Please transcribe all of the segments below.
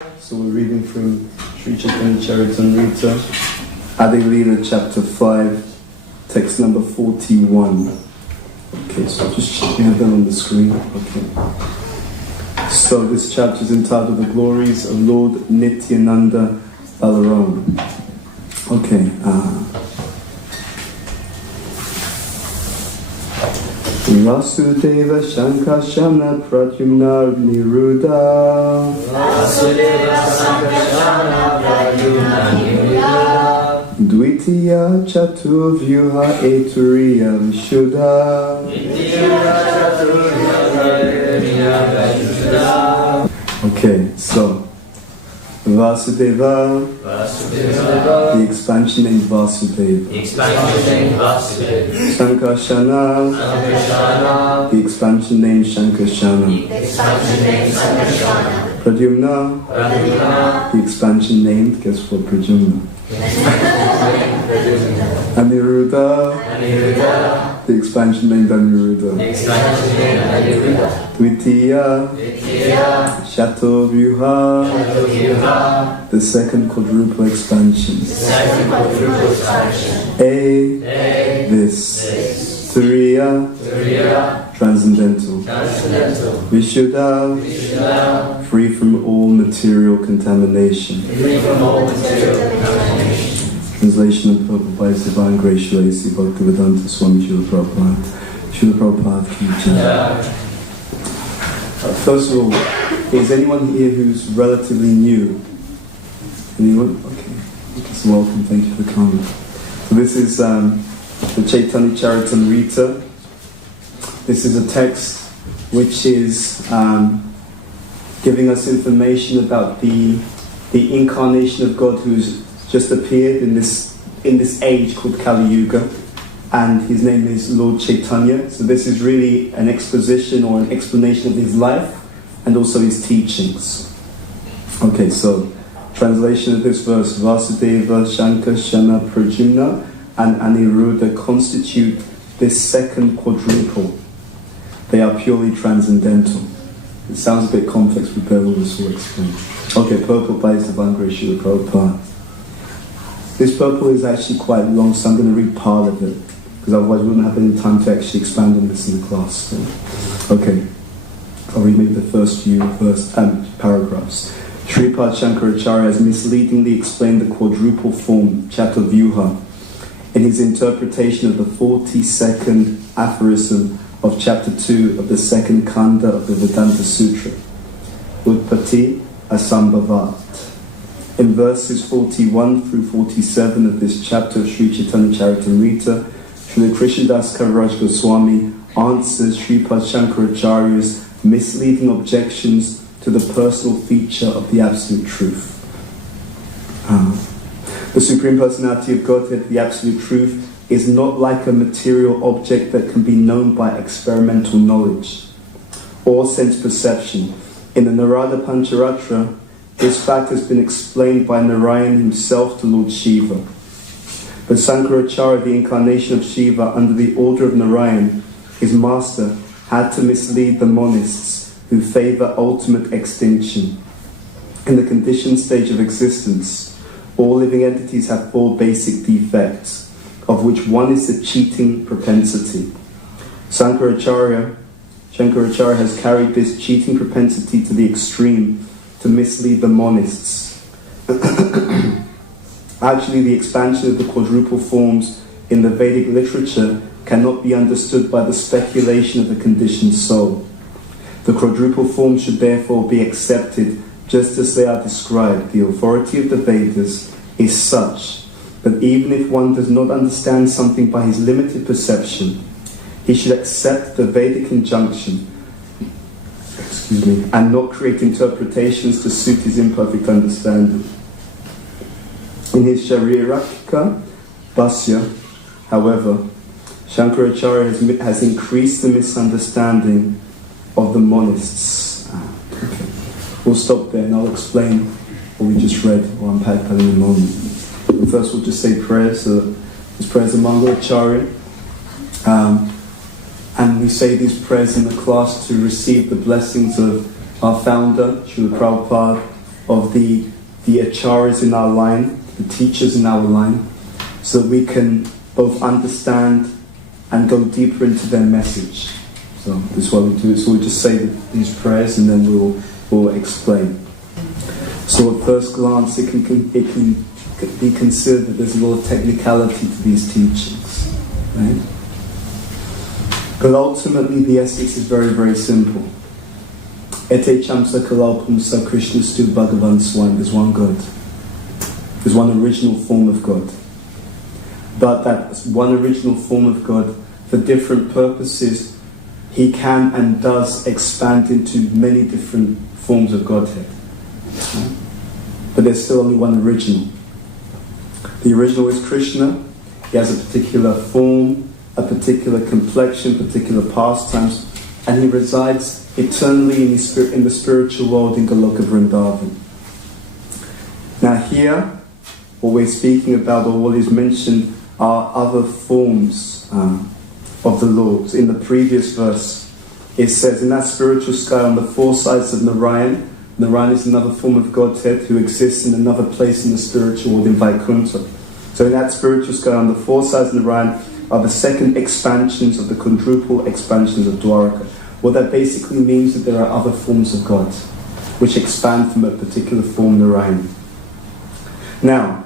So we're reading from Sri Chaitanya Charitamrita, Adi Lila chapter 5, text number 41. Okay, so just check that on the screen. Okay. So this chapter is entitled The Glories of Lord Nityananda Balaram. Okay. Vasudeva Shankashana Pradyumna Niruddha Vasudeva Shankashana Pradyumna Niruddha Dvitiya Chaturvyuha Eturiya Vishuddha Okay, so Vasudeva, the expansion name Vasudeva. Shankashana, the expansion name Shankashana. Pradyumna, the expansion name, guess what, Pradyumna. Aniruddha, the expansion name Aniruddha. Dvitiya, Chaturvyuha, the second quadruple expansion. This. Turiya, transcendental. Vishuddha, free from all material contamination. Translation of Prabhupada by His Divine Grace Srila A.C. Bhaktivedanta Swami Srila Prabhupada. Srila Prabhupada ki jai. First of all, is anyone here who's relatively new? Anyone? Okay. So welcome, thank you for coming. So this is the Chaitanya Charitamrita. This is a text which is giving us information about the incarnation of God who's just appeared in this age called Kali Yuga, and his name is Lord Chaitanya. So this is really an exposition or an explanation of his life and also his teachings. Okay, so translation of this verse: Vasudeva, Shankashana, Pradyumna, and Aniruddha constitute this second quadruple. They are purely transcendental. It sounds a bit complex, but bear with us, we'll explain. Okay, purple by His Divine Grace Srila Prabhupada. This purple is actually quite long, so I'm going to read part of it, because otherwise we wouldn't have any time to actually expand on this in the class. So, okay, I'll read maybe the first few paragraphs. Sripad Shankaracharya has misleadingly explained the quadruple form, Chaturvyuha, in his interpretation of the 42nd aphorism of chapter 2 of the second kanda of the Vedanta Sutra, Utpatti Asambhavat. In verses 41 through 47 of this chapter of Sri Chaitanya Charitamrita, Srila Krishnadas Kaviraj Goswami answers Sripad Shankaracharya's misleading objections to the personal feature of the Absolute Truth. The Supreme Personality of Godhead, the Absolute Truth, is not like a material object that can be known by experimental knowledge or sense perception. In the Narada Pancharatra, this fact has been explained by Narayan himself to Lord Shiva. But Sankaracharya, the incarnation of Shiva under the order of Narayan, his master, had to mislead the monists who favor ultimate extinction. In the conditioned stage of existence, all living entities have four basic defects, of which one is the cheating propensity. Shankaracharya has carried this cheating propensity to the extreme to mislead the monists. Actually, the expansion of the quadruple forms in the Vedic literature cannot be understood by the speculation of the conditioned soul. The quadruple forms should therefore be accepted just as they are described. The authority of the Vedas is such that even if one does not understand something by his limited perception, he should accept the Vedic injunction and not create interpretations to suit his imperfect understanding. In his Shariraka Bhasya, however, Shankaracharya has increased the misunderstanding of the monists. Okay. We'll stop there and I'll explain what we just read or unpack that in a moment. But first we'll just say prayers. So this prayers of Mangalacharya. And we say these prayers in the class to receive the blessings of our founder, Srila Prabhupada, of the acharyas in our line, the teachers in our line, so that we can both understand and go deeper into their message. So this is what we do. So we just say these prayers and then we'll explain. So at first glance it can be considered that there's a lot of technicality to these teachings, right? But ultimately the essence is very, very simple. Ete chamsa kalalpumsa Krishna stu Bhagavan Swam. There's one God. There's one original form of God. But that one original form of God, for different purposes, he can and does expand into many different forms of Godhead. But there's still only one original. The original is Krishna. He has a particular form, a particular complexion, particular pastimes, and he resides eternally in the spiritual world in Goloka Vrindavan. Now here, what we're speaking about, or what is mentioned, are other forms of the Lord. In the previous verse, it says, in that spiritual sky on the four sides of Narayan, Narayan is another form of Godhead who exists in another place in the spiritual world in Vaikuntha. So in that spiritual sky on the four sides of Narayan are the second expansions of the quadruple expansions of Dwaraka. What that basically means is that there are other forms of God which expand from a particular form, Narayan. Now,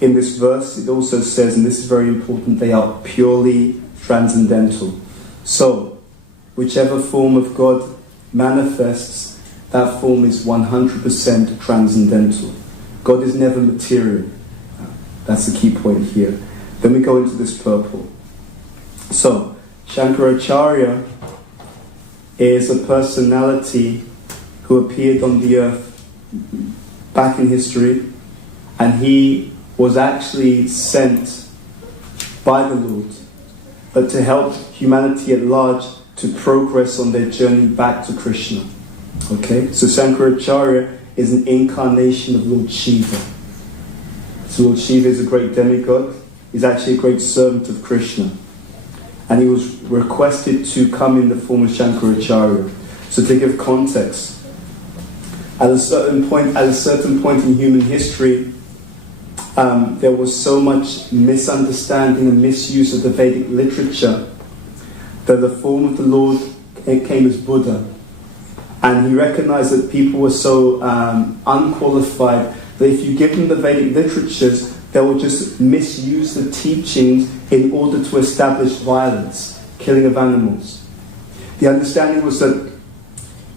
in this verse it also says, and this is very important, they are purely transcendental. So, whichever form of God manifests, that form is 100% transcendental. God is never material. That's the key point here. Then we go into this purport. So, Shankaracharya is a personality who appeared on the earth back in history, and he was actually sent by the Lord, but to help humanity at large to progress on their journey back to Krishna. Okay, so Shankaracharya is an incarnation of Lord Shiva. So Lord Shiva is a great demigod. He's actually a great servant of Krishna. And he was requested to come in the form of Shankaracharya. So to give context, at a certain point in human history, there was so much misunderstanding and misuse of the Vedic literature that the form of the Lord came as Buddha. And he recognized that people were so unqualified that if you give them the Vedic literatures, they will just misuse the teachings in order to establish violence, killing of animals. The understanding was that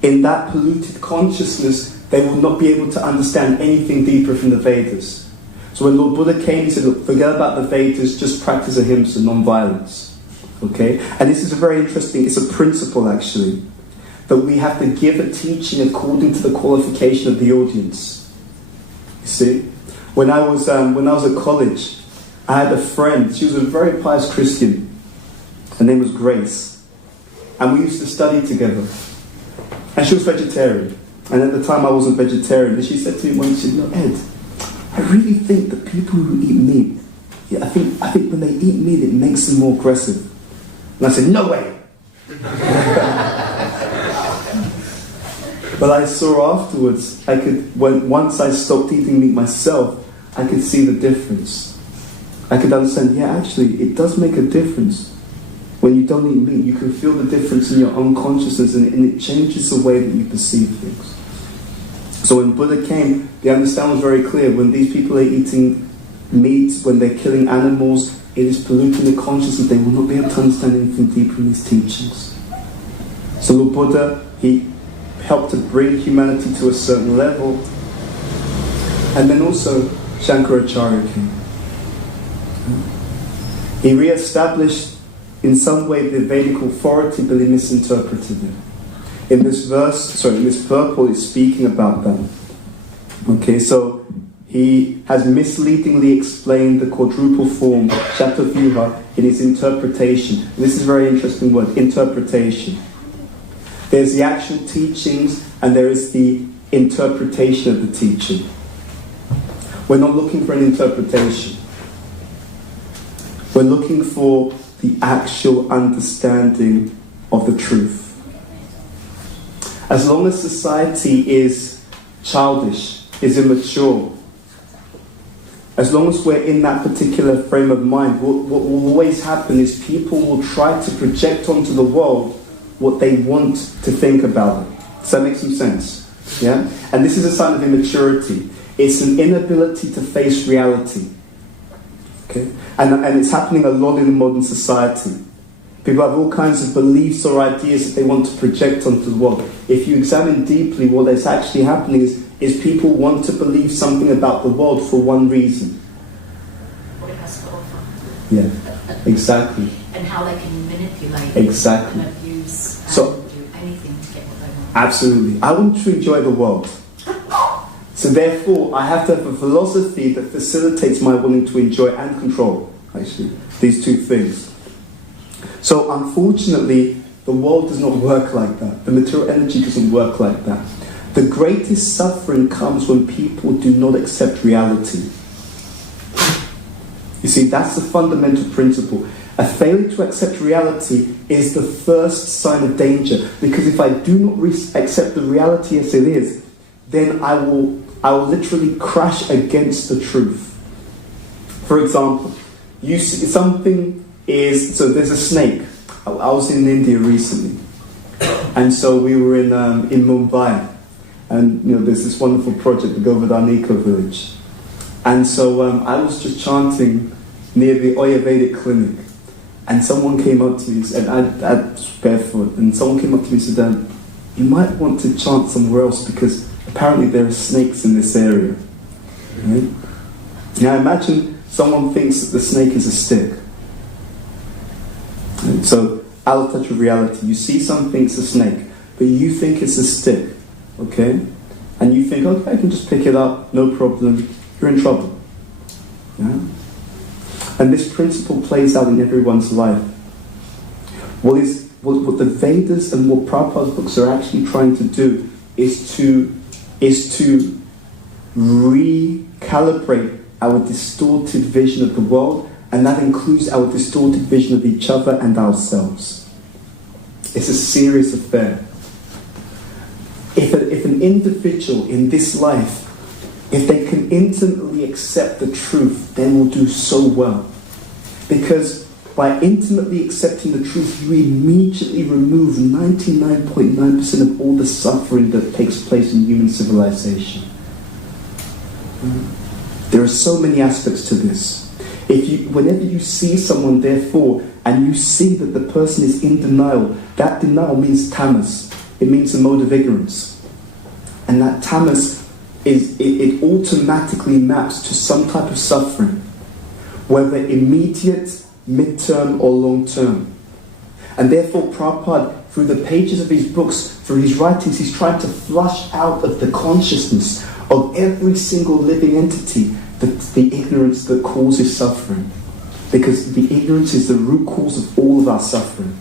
in that polluted consciousness, they would not be able to understand anything deeper from the Vedas. So when Lord Buddha came, he said, look, forget about the Vedas, just practice ahimsa, non-violence. Okay? And this is a very interesting, it's a principle actually, that we have to give a teaching according to the qualification of the audience. You see? When I was at college, I had a friend, she was a very pious Christian. Her name was Grace. And we used to study together. And she was vegetarian. And at the time I wasn't vegetarian. And she said to me once, she said, no, Ed, I really think that people who eat meat, I think when they eat meat it makes them more aggressive. And I said, no way! But I saw afterwards, once I stopped eating meat myself, I could see the difference. I could understand, yeah, actually, it does make a difference. When you don't eat meat, you can feel the difference in your own consciousness, and it changes the way that you perceive things. So when Buddha came, the understanding was very clear. When these people are eating meat, when they're killing animals, it is polluting their consciousness. They will not be able to understand anything deeper in these teachings. So Lord Buddha, he helped to bring humanity to a certain level. And then also Shankaracharya came. He re-established in some way the Vedic authority, but he misinterpreted it. In this purport, it's speaking about that. Okay, so he has misleadingly explained the quadruple form, Shatavyuha, in his interpretation. This is a very interesting word, interpretation. There's the actual teachings, and there is the interpretation of the teaching. We're not looking for an interpretation. We're looking for the actual understanding of the truth. As long as society is childish, is immature. As long as we're in that particular frame of mind, what will always happen is people will try to project onto the world what they want to think about it. Does that make some sense? Yeah? And this is a sign of immaturity. It's an inability to face reality. Okay? And it's happening a lot in modern society. People have all kinds of beliefs or ideas that they want to project onto the world. If you examine deeply, what is actually happening is people want to believe something about the world for one reason. What it has to offer. Yeah, exactly. And how they can manipulate Exactly. and abuse and So, do anything to get what they want. absolutely. I want to enjoy the world. So therefore, I have to have a philosophy that facilitates my wanting to enjoy and control, actually, these two things. So unfortunately, the world does not work like that. The material energy doesn't work like that. The greatest suffering comes when people do not accept reality. You see, that's the fundamental principle. A failure to accept reality is the first sign of danger. Because if I do not accept the reality as it is, then I will literally crash against the truth. For example, you see something is, so there's a snake. I was in India recently, and so we were in Mumbai, and there's this wonderful project, the Govardhan Eco Village, and so I was just chanting near the Ayurvedic clinic, and someone came up to me and said, I was barefoot, and someone came up to me and said, you might want to chant somewhere else because apparently there are snakes in this area. Right? Now imagine someone thinks that the snake is a stick. Right? So, out of touch with reality, you see something's a snake, but you think it's a stick, okay? And you think, okay, I can just pick it up, no problem, you're in trouble. Yeah? And this principle plays out in everyone's life. What the Vedas and what Prabhupada's books are actually trying to do is to recalibrate our distorted vision of the world, and that includes our distorted vision of each other and ourselves. It's a serious affair. If an individual in this life, if they can intimately accept the truth, they will do so well. Because by intimately accepting the truth, you immediately remove 99.9% of all the suffering that takes place in human civilization. There are so many aspects to this. Whenever you see someone, therefore, and you see that the person is in denial, that denial means tamas. It means a mode of ignorance. And that tamas, it automatically maps to some type of suffering, whether immediate, mid-term, or long-term. And therefore, Prabhupada, through the pages of his books, through his writings, he's trying to flush out of the consciousness of every single living entity the ignorance that causes suffering. Because the ignorance is the root cause of all of our suffering.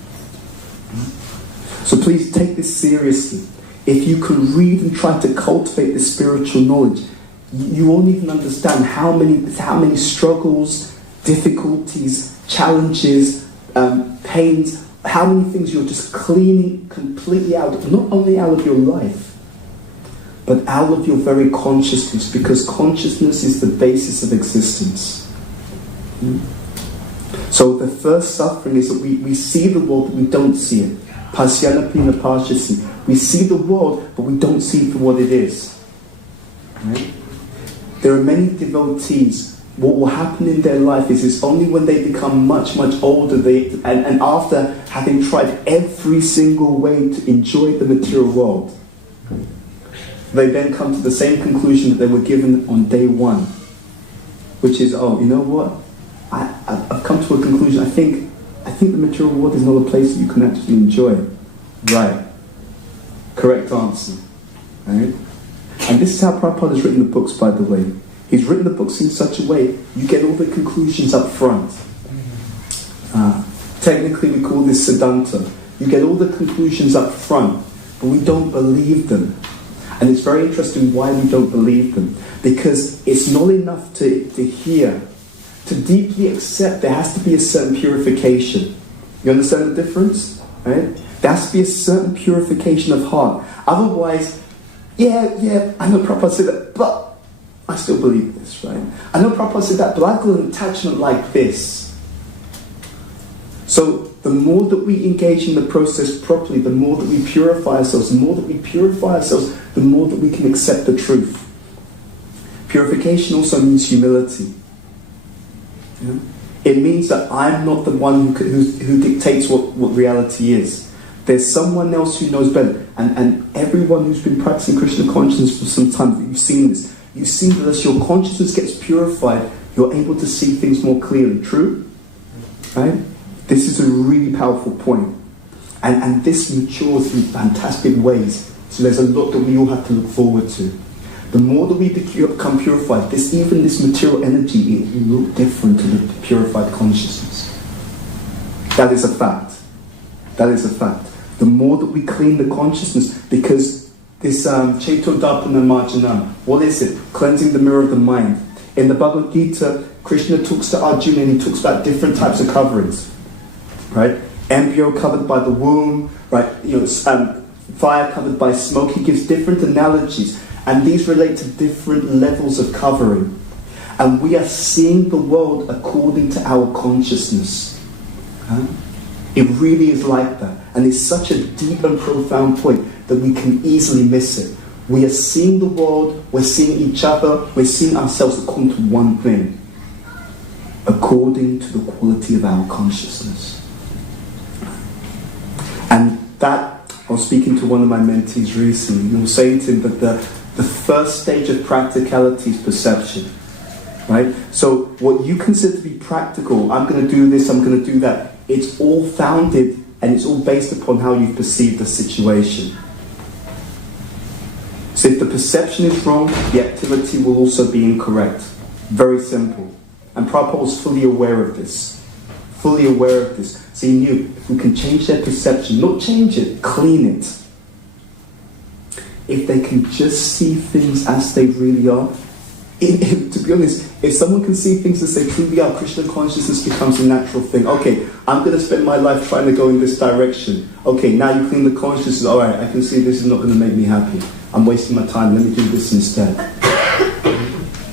So please take this seriously. If you can read and try to cultivate this spiritual knowledge, you won't even understand how many struggles, difficulties, challenges, pains, how many things you're just cleaning completely out, not only out of your life, but out of your very consciousness, because consciousness is the basis of existence. So the first suffering is that we see the world but we don't see it. Pasyana pina pasyasi. We see the world but we don't see it for what it is. Right? There are many devotees, what will happen in their life is it's only when they become much, much older, and after having tried every single way to enjoy the material world, they then come to the same conclusion that they were given on day one, which is, oh, you know what? I've come to a conclusion. I think the material world is not a place that you can actually enjoy. Right. Correct answer. Right? And this is how Prabhupada has written the books, by the way. He's written the books in such a way you get all the conclusions up front. Technically we call this Siddhanta. You get all the conclusions up front, but we don't believe them. And it's very interesting why we don't believe them. Because it's not enough to hear. To deeply accept, there has to be a certain purification. You understand the difference? Right? There has to be a certain purification of heart. Otherwise, yeah, I know Prabhupada said that, but I still believe this, right? I know Prabhupada said that, but I've got an attachment like this. So the more that we engage in the process properly, the more that we purify ourselves, the more that we purify ourselves, the more that we can accept the truth. Purification also means humility. Yeah? It means that I'm not the one who dictates what reality is. There's someone else who knows better. And everyone who's been practicing Krishna consciousness for some time, you've seen this. You've seen that as your consciousness gets purified, you're able to see things more clearly. True? Right? This is a really powerful point. And this matures in fantastic ways. So there's a lot that we all have to look forward to. The more that we become purified, even this material energy, it will look different to the purified consciousness. That is a fact. That is a fact. The more that we clean the consciousness, because this Cheto Darpana Marjanam, what is it? Cleansing the mirror of the mind. In the Bhagavad Gita, Krishna talks to Arjuna and he talks about different types of coverings. Right? Embryo covered by the womb, right? Fire covered by smoke. He gives different analogies. And these relate to different levels of covering. And we are seeing the world according to our consciousness. It really is like that. And it's such a deep and profound point that we can easily miss it. We are seeing the world, we're seeing each other, we're seeing ourselves according to one thing. According to the quality of our consciousness. And that, I was speaking to one of my mentees recently, and I was saying to him that the first stage of practicality is perception, right? So what you consider to be practical, I'm going to do this, I'm going to do that, it's all founded and it's all based upon how you've perceived the situation. So if the perception is wrong, the activity will also be incorrect. Very simple. And Prabhupada was fully aware of this. Fully aware of this. So he knew if we can change their perception, not change it, clean it. If they can just see things as they really are, to be honest, if someone can see things as they truly are, Krishna consciousness becomes a natural thing. Okay, I'm going to spend my life trying to go in this direction. Okay, now you clean the consciousness. Alright, I can see this is not going to make me happy. I'm wasting my time. Let me do this instead.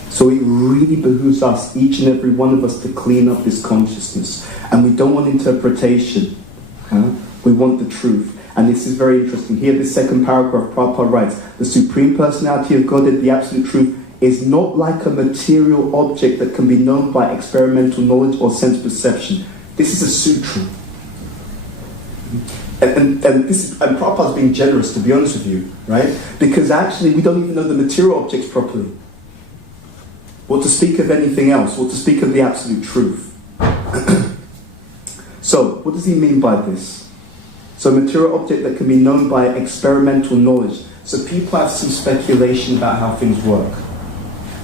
So it really behooves us, each and every one of us, to clean up this consciousness. And we don't want interpretation. We want the truth. And this is very interesting. Here, the second paragraph, Prabhupada writes, the Supreme Personality of Godhead, the Absolute Truth, is not like a material object that can be known by experimental knowledge or sense perception. This is a sutra. And Prabhupada's being generous, to be honest with you, right? Because actually we don't even know the material objects properly. What to speak of anything else, what to speak of the absolute truth. So, what does he mean by this? So, a material object that can be known by experimental knowledge. So people have some speculation about how things work.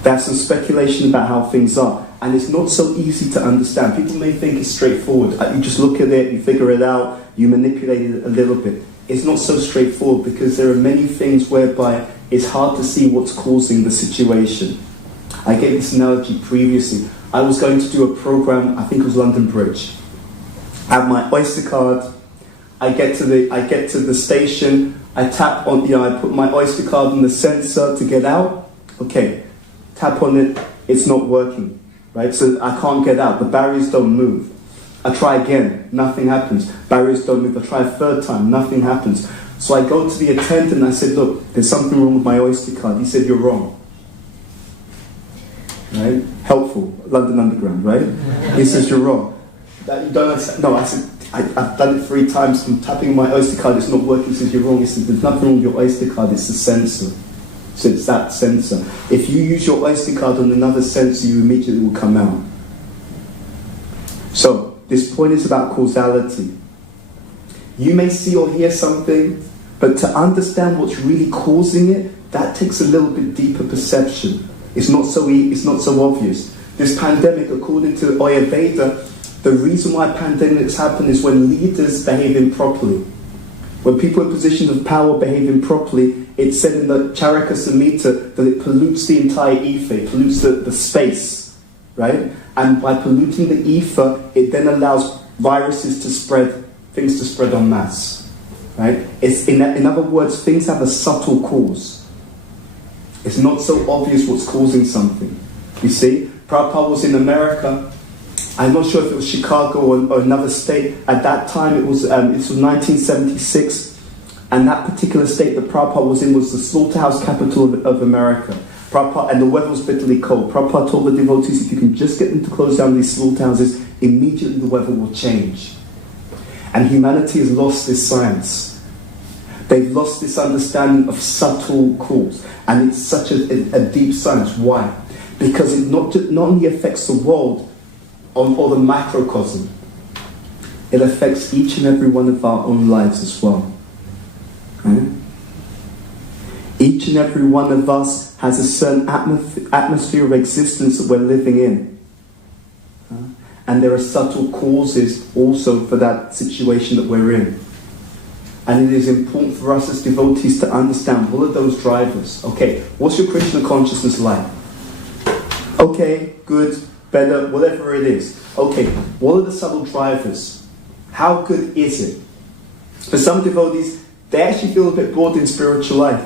They have some speculation about how things are. And it's not so easy to understand. People may think it's straightforward. You just look at it, you figure it out, you manipulate it a little bit. It's not so straightforward because there are many things whereby it's hard to see what's causing the situation. I gave this analogy previously. I was going to do a program, I think it was London Bridge. I have my Oyster card. I get to the station. I tap on, I put my Oyster card on the sensor to get out. Okay, tap on it. It's not working, right? So I can't get out. The barriers don't move. I try again. Nothing happens. Barriers don't move. I try a third time. Nothing happens. So I go to the attendant and I said, look, there's something wrong with my Oyster card. He said, you're wrong. Right? Helpful. London Underground, right? He says, you're wrong. You don't understand. No, I said, I've done it 3 times. I'm tapping my Oyster card. It's not working. He says, you're wrong. He said, there's nothing wrong with your Oyster card. It's the sensor. So it's that sensor. If you use your Oyster card on another sensor, you immediately will come out. So this point is about causality. You may see or hear something, but to understand what's really causing it, that takes a little bit deeper perception. It's not so obvious. This pandemic, according to Ayurveda, the reason why pandemics happen is when leaders behave improperly. When people in positions of power behave improperly, it's said in the Charaka Samhita that it pollutes the entire ether, it pollutes the space, right? And by polluting the ether, it then allows viruses to spread, things to spread en masse, right? In other words, things have a subtle cause. It's not so obvious what's causing something. You see, Prabhupada was in America. I'm not sure if it was Chicago or another state. At that time, it was 1976, and that particular state that Prabhupada was in was the slaughterhouse capital of America. Prabhupada, and the weather was bitterly cold. Prabhupada told the devotees, if you can just get them to close down these slaughterhouses, immediately the weather will change. And humanity has lost this science. They've lost this understanding of subtle cause. And it's such a deep science. Why? Because it not only affects the world or the macrocosm, it affects each and every one of our own lives as well. Right? Each and every one of us has a certain atmosphere of existence that we're living in. And there are subtle causes also for that situation that we're in. And it is important for us as devotees to understand what are those drivers. Okay, what's your Krishna consciousness like? Okay, good, better, whatever it is. Okay, what are the subtle drivers? How good is it? For some devotees, they actually feel a bit bored in spiritual life.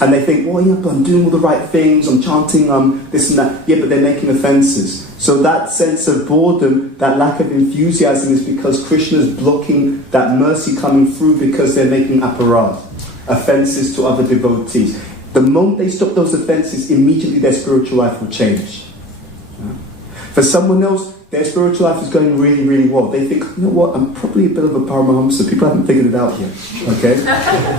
And they think, well, yeah, but I'm doing all the right things, I'm chanting, this and that. Yeah, but they're making offenses. So that sense of boredom, that lack of enthusiasm is because Krishna is blocking that mercy coming through because they're making aparad, offenses to other devotees. The moment they stop those offenses, immediately their spiritual life will change. For someone else, their spiritual life is going really, really well. They think, you know what, I'm probably a bit of a Paramahamsa. People haven't figured it out yet, okay?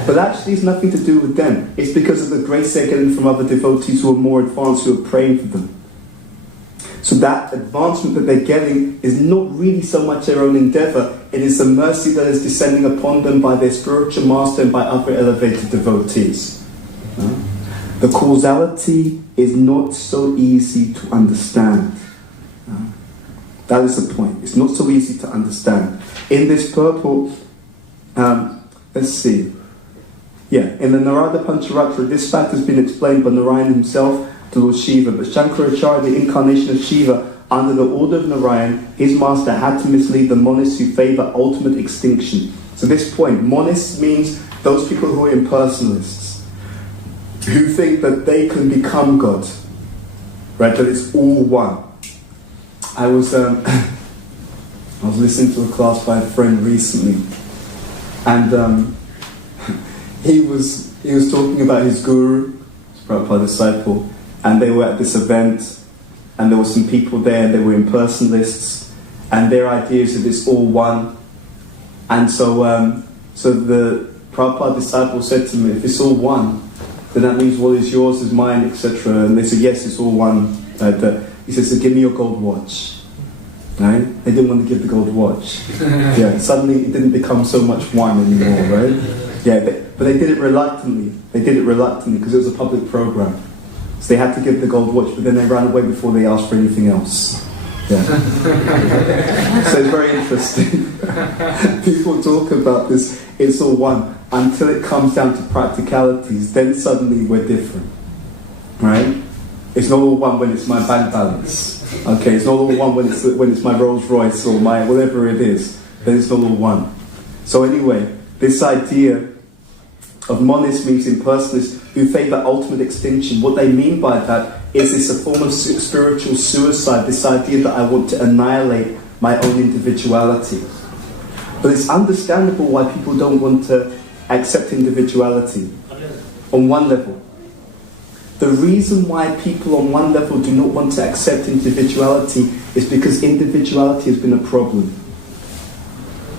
But actually it's nothing to do with them. It's because of the grace they're getting from other devotees who are more advanced, who are praying for them. So that advancement that they're getting is not really so much their own endeavour. It is the mercy that is descending upon them by their spiritual master and by other elevated devotees. The causality is not so easy to understand. That is the point. It's not so easy to understand. In this purport, let's see. Yeah, in the Narada Pancharatra, this fact has been explained by Narayan himself to Lord Shiva. But Shankaracharya, the incarnation of Shiva, under the order of Narayan, his master had to mislead the monists who favour ultimate extinction. So this point, monists means those people who are impersonalists, who think that they can become God, right? That it's all one. I was listening to a class by a friend recently, and he was talking about his guru, Prabhupada disciple, and they were at this event, and there were some people there, and they were impersonalists, and their ideas of it's all one, and so the Prabhupada disciple said to me, if it's all one, then that means what is yours is mine, etc. And they said, yes, it's all one. He said, so give me your gold watch. Right? They didn't want to give the gold watch. Yeah, suddenly it didn't become so much one anymore, right? Yeah, but they did it reluctantly. They did it reluctantly because it was a public program. So they had to give the gold watch, but then they ran away before they asked for anything else. Yeah. So it's very interesting. People talk about this, it's all one, until it comes down to practicalities, then suddenly we're different. Right? It's not all one when it's my bank balance. Okay, it's not all one when it's my Rolls Royce or my whatever it is. Then it's not all one. So anyway, this idea of monists means impersonalists who favour ultimate extinction. What they mean by that is it's a form of spiritual suicide, this idea that I want to annihilate my own individuality. But it's understandable why people don't want to accept individuality on one level. The reason why people on one level do not want to accept individuality is because individuality has been a problem.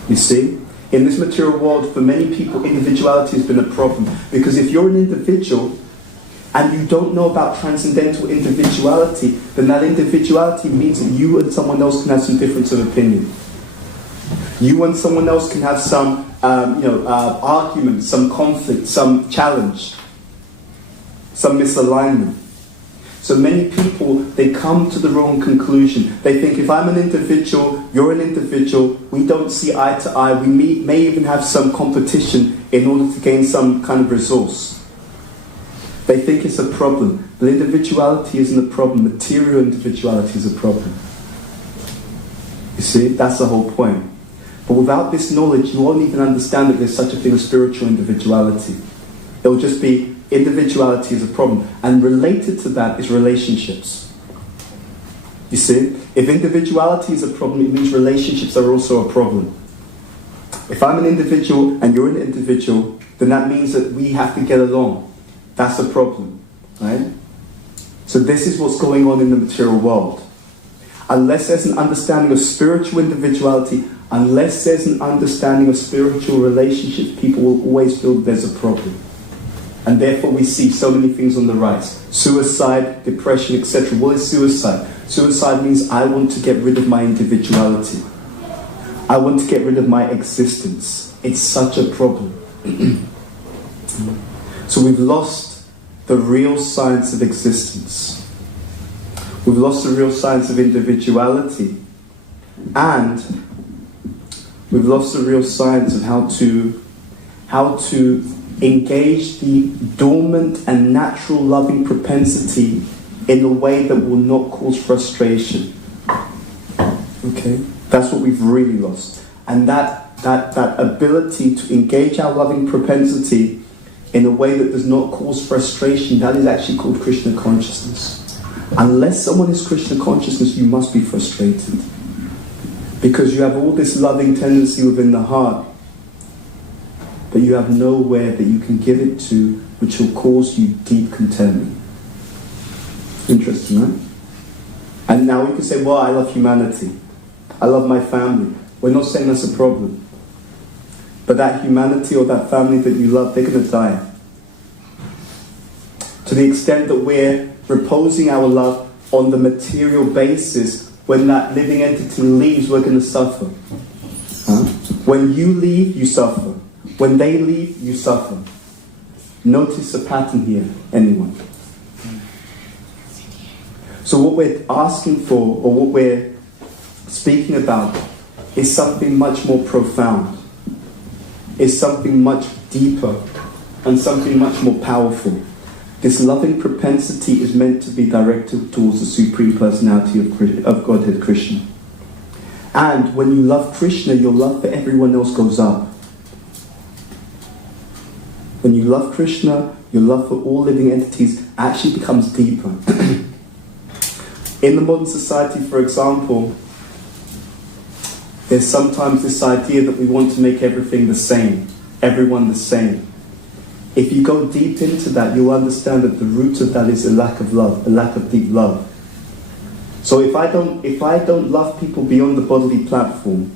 You see? In this material world, for many people, individuality has been a problem. Because if you're an individual and you don't know about transcendental individuality, then that individuality means that you and someone else can have some difference of opinion. You and someone else can have some argument, some conflict, some challenge, some misalignment. So many people, they come to the wrong conclusion. They think if I'm an individual, you're an individual, we don't see eye to eye, we may even have some competition in order to gain some kind of resource. They think it's a problem. But individuality isn't a problem, material individuality is a problem. You see, that's the whole point. But without this knowledge, you won't even understand that there's such a thing as spiritual individuality. It'll just be individuality is a problem. And related to that is relationships. You see? If individuality is a problem, it means relationships are also a problem. If I'm an individual and you're an individual, then that means that we have to get along. That's a problem, right? So this is what's going on in the material world. Unless there's an understanding of spiritual individuality, unless there's an understanding of spiritual relationships, people will always feel that there's a problem. And therefore we see so many things on the rise. Suicide, depression, etc. What is suicide? Suicide means I want to get rid of my individuality. I want to get rid of my existence. It's such a problem. So we've lost the real science of existence. We've lost the real science of individuality. And we've lost the real science of how to engage the dormant and natural loving propensity in a way that will not cause frustration. Okay? That's what we've really lost. And that ability to engage our loving propensity in a way that does not cause frustration, that is actually called Krishna consciousness. Unless someone is Krishna consciousness, you must be frustrated. Because you have all this loving tendency within the heart, but you have nowhere that you can give it to which will cause you deep contentment. Interesting, right? And now we can say, well, I love humanity. I love my family. We're not saying that's a problem. But that humanity or that family that you love, they're going to die. To the extent that we're reposing our love on the material basis, when that living entity leaves, we're going to suffer. Huh? When you leave, you suffer. When they leave, you suffer. Notice a pattern here, anyone? So what we're asking for, or what we're speaking about, is something much more profound. Is something much deeper and something much more powerful. This loving propensity is meant to be directed towards the Supreme Personality of Godhead, Krishna. And when you love Krishna, your love for everyone else goes up. When you love Krishna, your love for all living entities actually becomes deeper. In the modern society, for example, there's sometimes this idea that we want to make everything the same, everyone the same. If you go deep into that, you'll understand that the root of that is a lack of love, a lack of deep love. So if I don't love people beyond the bodily platform,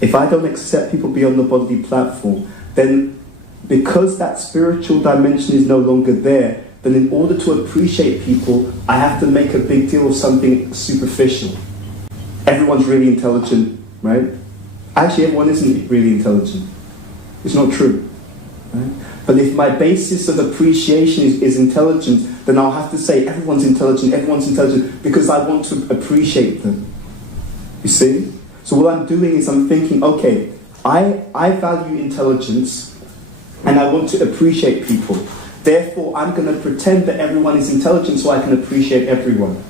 if I don't accept people beyond the bodily platform, then because that spiritual dimension is no longer there, then in order to appreciate people, I have to make a big deal of something superficial. Everyone's really intelligent, right? Actually, everyone isn't really intelligent. It's not true, right? But if my basis of appreciation is intelligence, then I'll have to say everyone's intelligent because I want to appreciate them. You see? So what I'm doing is I'm thinking, okay, I value intelligence and I want to appreciate people. Therefore, I'm going to pretend that everyone is intelligent so I can appreciate everyone.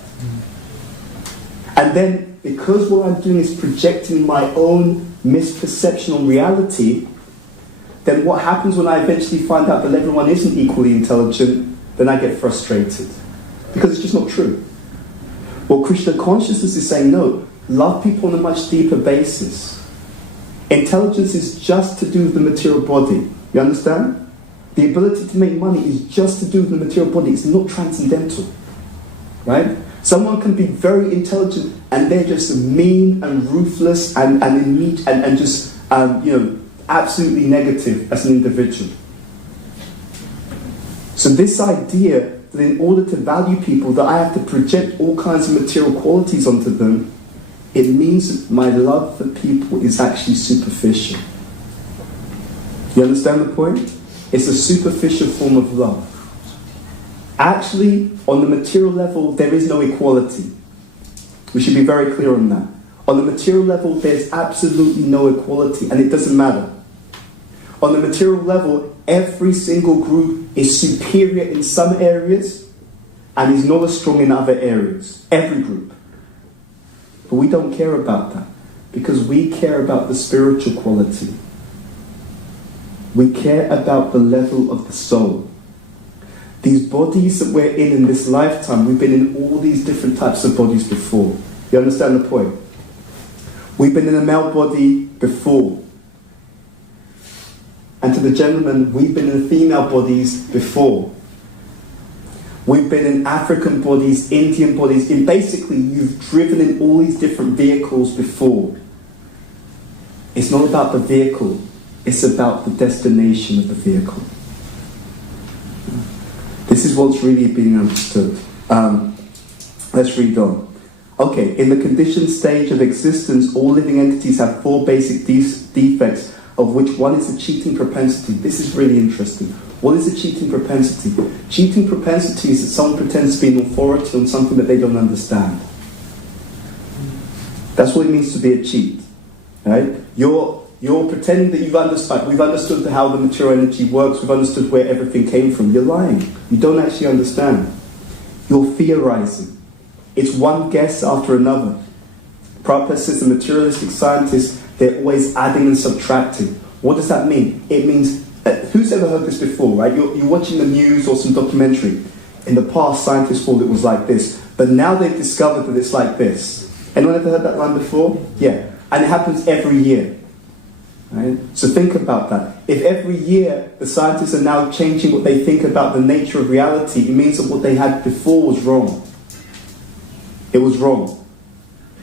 And then, because what I'm doing is projecting my own misperception on reality, then what happens when I eventually find out that everyone isn't equally intelligent, then I get frustrated. Because it's just not true. Well, Krishna consciousness is saying, no, love people on a much deeper basis. Intelligence is just to do with the material body. You understand? The ability to make money is just to do with the material body. It's not transcendental. Right? Someone can be very intelligent and they're just mean and ruthless and just absolutely negative as an individual. So this idea that in order to value people that I have to project all kinds of material qualities onto them, it means that my love for people is actually superficial. You understand the point? It's a superficial form of love. Actually, on the material level, there is no equality. We should be very clear on that. On the material level, there's absolutely no equality, and it doesn't matter. On the material level, every single group is superior in some areas and is not as strong in other areas. Every group. But we don't care about that because we care about the spiritual quality. We care about the level of the soul. These bodies that we're in this lifetime, we've been in all these different types of bodies before. You understand the point? We've been in a male body before. And to the gentleman, we've been in female bodies before. We've been in African bodies, Indian bodies. In basically, you've driven in all these different vehicles before. It's not about the vehicle. It's about the destination of the vehicle. This is what's really being understood. Let's read on. Okay, in the conditioned stage of existence, all living entities have four basic defects, of which one is a cheating propensity. This is really interesting. What is a cheating propensity? Cheating propensity is that someone pretends to be an authority on something that they don't understand. That's what it means to be a cheat. Right? You're pretending that you've understood. We've understood how the material energy works. We've understood where everything came from. You're lying. You don't actually understand. You're theorizing. It's one guess after another. Prabhupada says the materialistic scientists, they're always adding and subtracting. What does that mean? It means, who's ever heard this before, right? You're watching the news or some documentary. In the past, scientists thought it was like this, but now they've discovered that it's like this. Anyone ever heard that line before? Yeah. And it happens every year. Right? So think about that. If every year the scientists are now changing what they think about the nature of reality, it means that what they had before was wrong. It was wrong.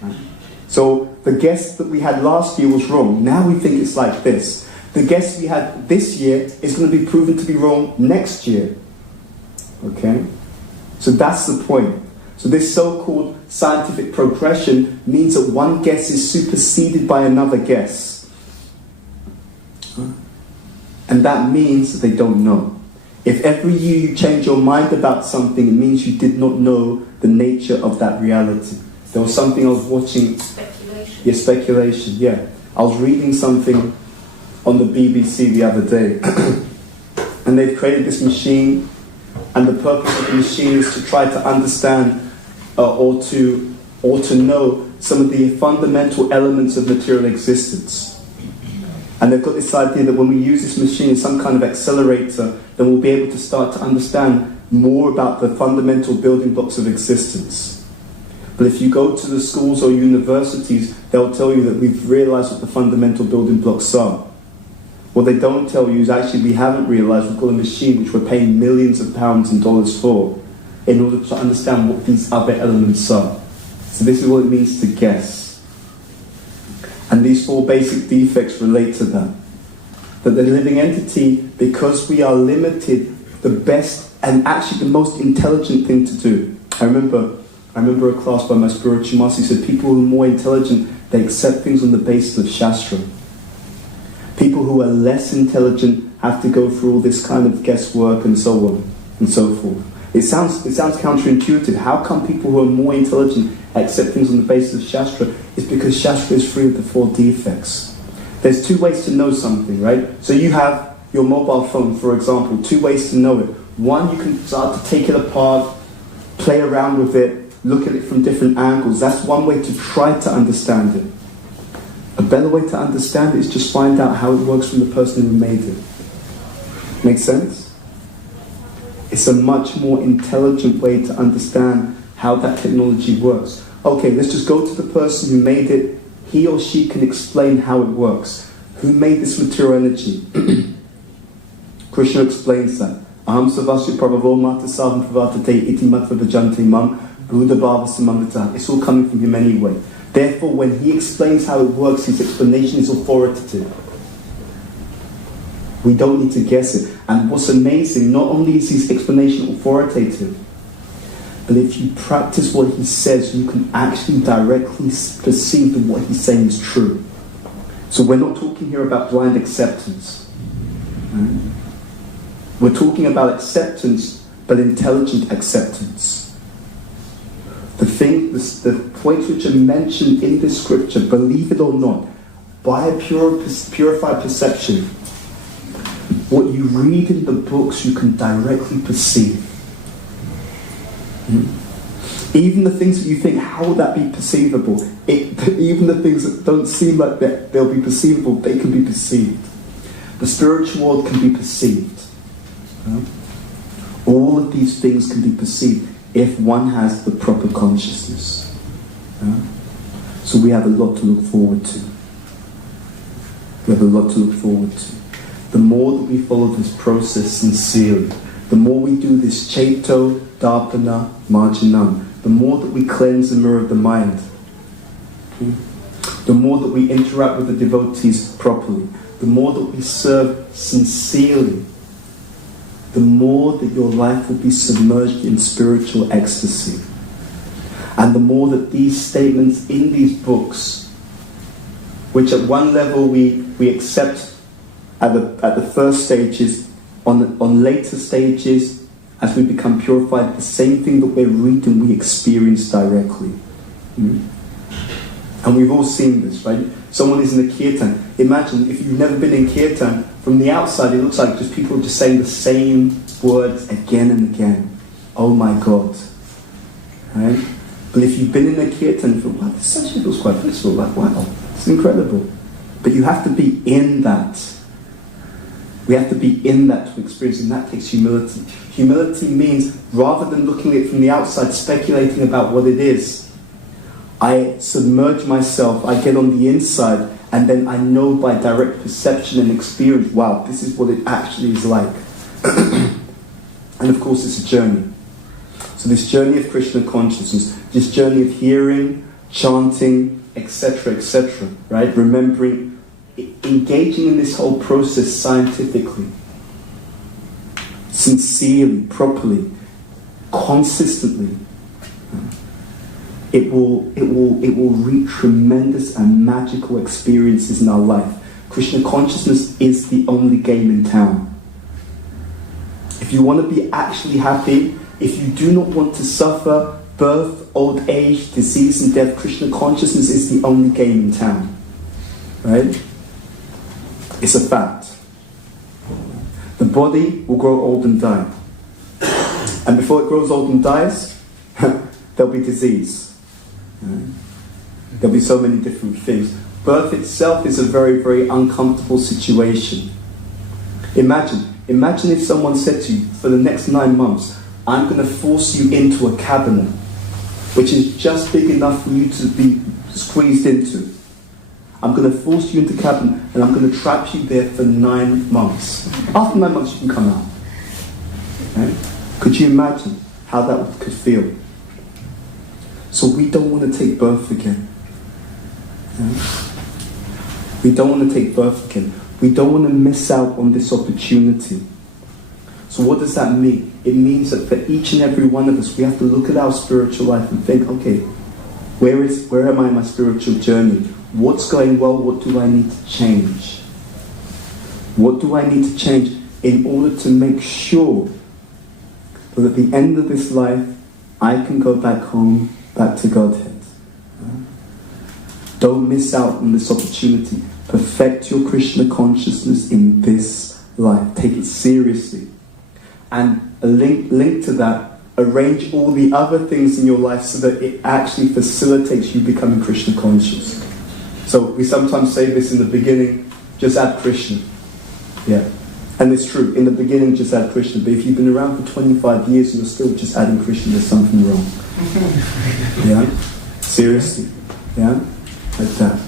Right? So the guess that we had last year was wrong. Now we think it's like this. The guess we had this year is going to be proven to be wrong next year. Okay? So that's the point. So this so-called scientific progression means that one guess is superseded by another guess. And that means that they don't know. If every year you change your mind about something, it means you did not know the nature of that reality. There was something I was watching. Speculation. Yeah, speculation, yeah. I was reading something on the BBC the other day. And they've created this machine. And the purpose of the machine is to try to understand or to know some of the fundamental elements of material existence. And they've got this idea that when we use this machine as some kind of accelerator, then we'll be able to start to understand more about the fundamental building blocks of existence. But if you go to the schools or universities, they'll tell you that we've realized what the fundamental building blocks are. What they don't tell you is actually we haven't realized we've got a machine which we're paying millions of pounds and dollars for in order to understand what these other elements are. So this is what it means to guess. And these four basic defects relate to that. That the living entity, because we are limited, the best and actually the most intelligent thing to do. I remember a class by my spiritual master. He said people who are more intelligent, they accept things on the basis of Shastra. People who are less intelligent have to go through all this kind of guesswork and so on and so forth. It sounds counterintuitive. How come people who are more intelligent accept things on the basis of Shastra? It's because Shastra is free of the four defects. There's two ways to know something, right? So you have your mobile phone, for example, two ways to know it. One, you can start to take it apart, play around with it, look at it from different angles. That's one way to try to understand it. A better way to understand it is just find out how it works from the person who made it. Make sense? It's a much more intelligent way to understand how that technology works. Okay, let's just go to the person who made it. He or she can explain how it works. Who made this material energy? Krishna explains that. Aham savasya prabhavo mata savam pravartate iti matva bhajante mam Bhuta Bhavana. It's all coming from him anyway. Therefore, when he explains how it works, his explanation is authoritative. We don't need to guess it. And what's amazing, not only is his explanation authoritative, but if you practice what he says, you can actually directly perceive that what he's saying is true. So we're not talking here about blind acceptance. Right? We're talking about acceptance, but intelligent acceptance. The points which are mentioned in this scripture, believe it or not, by a purified perception, what you read in the books you can directly perceive. Even the things that you think, how would that be perceivable? Even the things that don't seem like they'll be perceivable, they can be perceived. The spiritual world can be perceived. All of these things can be perceived if one has the proper consciousness. Yeah? So we have a lot to look forward to. We have a lot to look forward to. The more that we follow this process sincerely, the more we do this Chaito, Dharpana, Marjanam, the more that we cleanse and mirror the mind, the more that we interact with the devotees properly, the more that we serve sincerely, the more that your life will be submerged in spiritual ecstasy. And the more that these statements in these books, which at one level we accept at the first stages, on later stages, as we become purified, the same thing that we're reading we experience directly. And we've all seen this, right? Someone is in a kirtan. Imagine if you've never been in kirtan, from the outside it looks like just people just saying the same words again and again. Oh my God. Right? But if you've been in a kirtan, you feel, wow, this actually feels quite peaceful. Like, wow, it's incredible. But you have to be in that. We have to be in that to experience, and that takes humility. Humility means, rather than looking at it from the outside, speculating about what it is, I submerge myself, I get on the inside, and then I know by direct perception and experience, wow, this is what it actually is like. And of course it's a journey. So this journey of Krishna consciousness, this journey of hearing, chanting, etc., right? Remembering, engaging in this whole process scientifically, sincerely, properly, consistently, it will reap tremendous and magical experiences in our life. Krishna consciousness is the only game in town. If you want to be actually happy, if you do not want to suffer birth, old age, disease and death, Krishna consciousness is the only game in town. Right? It's a fact. The body will grow old and die. And before it grows old and dies, there'll be disease. There'll be so many different things. Birth itself is a very, very uncomfortable situation. Imagine if someone said to you, for the next 9 months, I'm going to force you into a cabinet, which is just big enough for you to be squeezed into. I'm going to force you into a cabinet, and I'm going to trap you there for 9 months. After 9 months, you can come out. Right? Could you imagine how that could feel? So we don't want to take birth again. We don't want to take birth again. We don't want to miss out on this opportunity. So what does that mean? It means that for each and every one of us, we have to look at our spiritual life and think, okay, where am I in my spiritual journey? What's going well? What do I need to change? What do I need to change in order to make sure that at the end of this life, I can go back home, back to Godhead? Don't miss out on this opportunity. Perfect your Krishna consciousness in this life. Take it seriously. And a link to that, arrange all the other things in your life so that it actually facilitates you becoming Krishna conscious. So we sometimes say this in the beginning, just add Krishna. Yeah. And it's true, in the beginning just add Krishna, but if you've been around for 25 years and you're still just adding Krishna, there's something wrong. Yeah? Seriously. Yeah? Like that.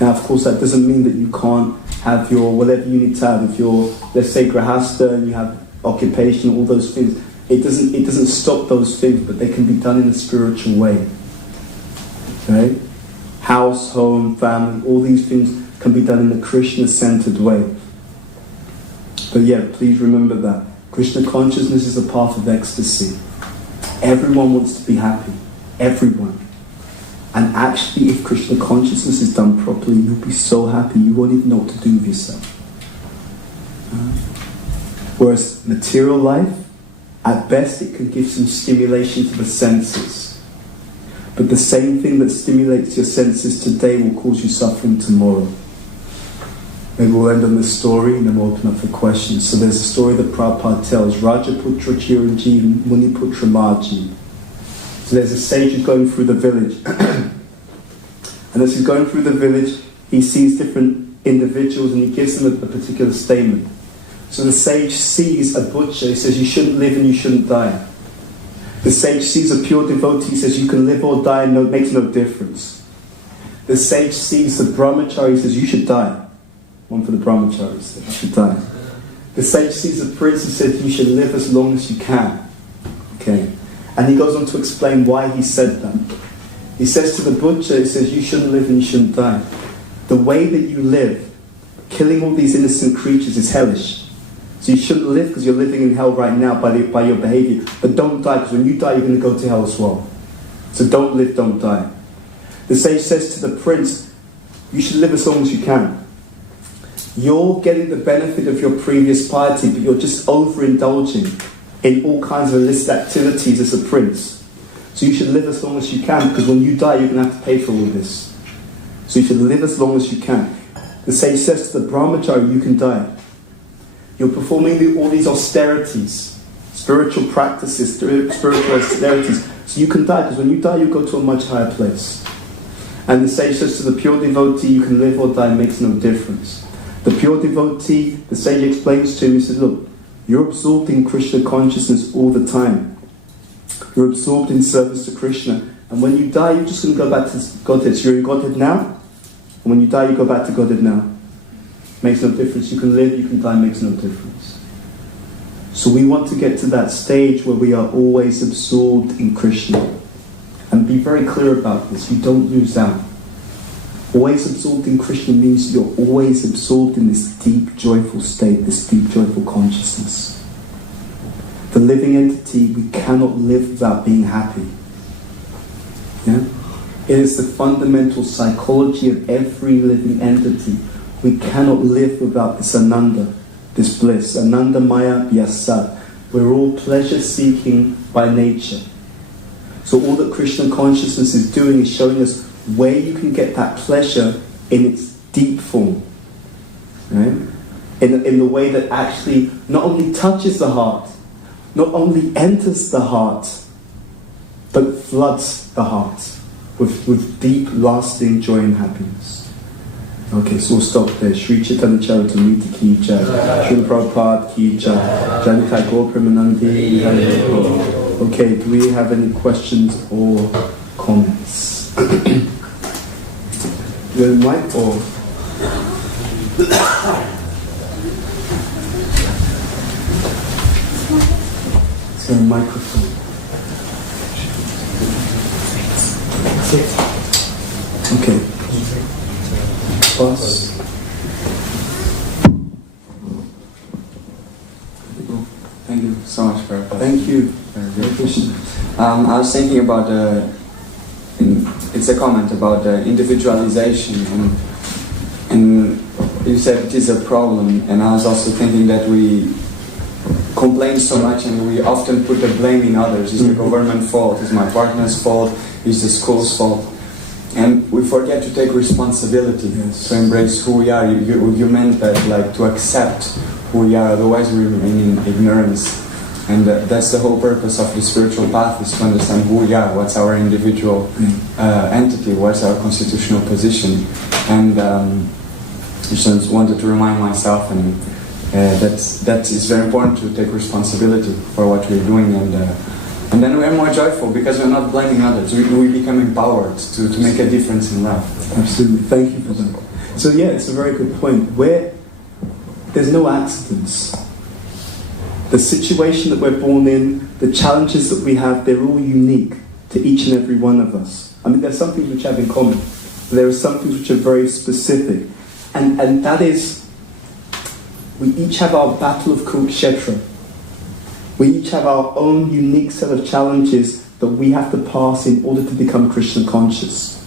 Now of course that doesn't mean that you can't have your, whatever you need to have. If you're, let's say, grahasta and you have occupation, all those things, it doesn't stop those things, but they can be done in a spiritual way. Okay? House, home, family, all these things can be done in a Krishna-centered way. But yeah, please remember that. Krishna consciousness is a path of ecstasy. Everyone wants to be happy. Everyone. And actually, if Krishna consciousness is done properly, you'll be so happy you won't even know what to do with yourself. Whereas material life, at best it can give some stimulation to the senses. But the same thing that stimulates your senses today will cause you suffering tomorrow. Maybe we'll end on this story and then we'll open up for questions. So there's a story that Prabhupada tells, Rajaputra Chiranjeev Muniputra Marji. So there's a sage who's going through the village. And as he's going through the village, he sees different individuals and he gives them a particular statement. So the sage sees a butcher, he says you shouldn't live and you shouldn't die. The sage sees a pure devotee, he says you can live or die and it makes no difference. The sage sees the brahmachari, he says you should die. One for the brahmacharis, you should die. The sage sees the prince, he says you should live as long as you can. Okay. And he goes on to explain why he said that. He says to the butcher, he says you shouldn't live and you shouldn't die. The way that you live, killing all these innocent creatures, is hellish. So you shouldn't live because you're living in hell right now by your behavior. But don't die, because when you die, you're going to go to hell as well. So don't live, don't die. The sage says to the prince, you should live as long as you can. You're getting the benefit of your previous piety, but you're just overindulging in all kinds of illicit activities as a prince. So you should live as long as you can, because when you die, you're going to have to pay for all this. So you should live as long as you can. The sage says to the brahmachari, you can die. You're performing all these austerities, spiritual practices, spiritual austerities. So you can die, because when you die, you go to a much higher place. And the sage says to the pure devotee, you can live or die, it makes no difference. The pure devotee, the sage explains to him, he says, look, you're absorbed in Krishna consciousness all the time. You're absorbed in service to Krishna. And when you die, you're just going to go back to Godhead. So you're in Godhead now, and when you die, you go back to Godhead now. Makes no difference. You can live, you can die, makes no difference. So we want to get to that stage where we are always absorbed in Krishna. And be very clear about this. You don't lose out. Always absorbed in Krishna means you're always absorbed in this deep, joyful state, this deep, joyful consciousness. The living entity, we cannot live without being happy. Yeah? It is the fundamental psychology of every living entity. We cannot live without this ananda, this bliss. Ananda maya vyasa. We're all pleasure-seeking by nature. So all that Krishna consciousness is doing is showing us where you can get that pleasure in its deep form. Right? In the way that actually not only touches the heart, not only enters the heart, but floods the heart with deep, lasting joy and happiness. Okay, so we'll stop there. Sri Chaitanya Charitamrita ki jai, Srila Prabhupada ki jai, Janitai Gaur Premanandi Hari Bol. Okay, do we have any questions or comments? Do you have a mic or? Is there a microphone? Okay. Boss. Thank you so much for Thank you. Very good. I was thinking about it's a comment about individualization, and you said it is a problem, and I was also thinking that we complain so much and we often put the blame in others. It's the government fault, it's my partner's fault, it's the school's fault. And we forget to take responsibility, to embrace who we are. You meant that, like, to accept who we are, otherwise we remain in ignorance. And that's the whole purpose of the spiritual path, is to understand who we are, what's our individual entity, what's our constitutional position. And just wanted to remind myself, and that is very important, to take responsibility for what we're doing, and then we're more joyful because we're not blaming others. We become empowered to make a difference in life. Absolutely, thank you for that. So yeah, it's a very good point. Where there's no accidents. The situation that we're born in, the challenges that we have, they're all unique to each and every one of us. I mean, there's some things which have in common. There are some things which are very specific. And that is, we each have our battle of Kurukshetra. We each have our own unique set of challenges that we have to pass in order to become Krishna conscious.